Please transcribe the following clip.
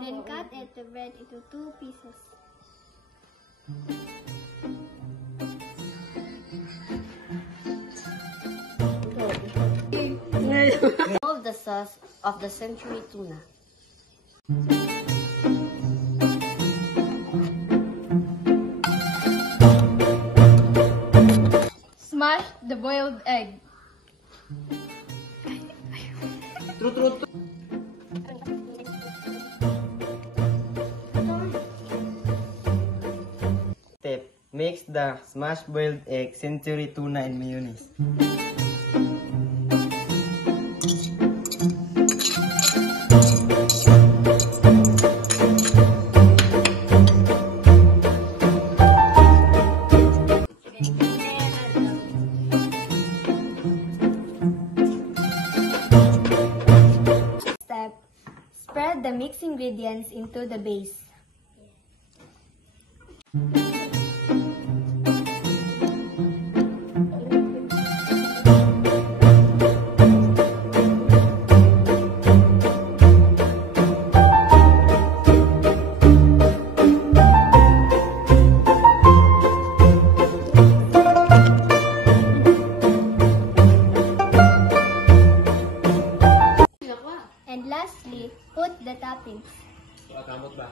Then cut the bread into 2 pieces. Remove the sauce of the century tuna. Smash the boiled egg. Step. Mix the smashed boiled egg, century tuna, and mayonnaise. Step. Spread the mixed ingredients into the base. And lastly, put the toppings. Kamot ba?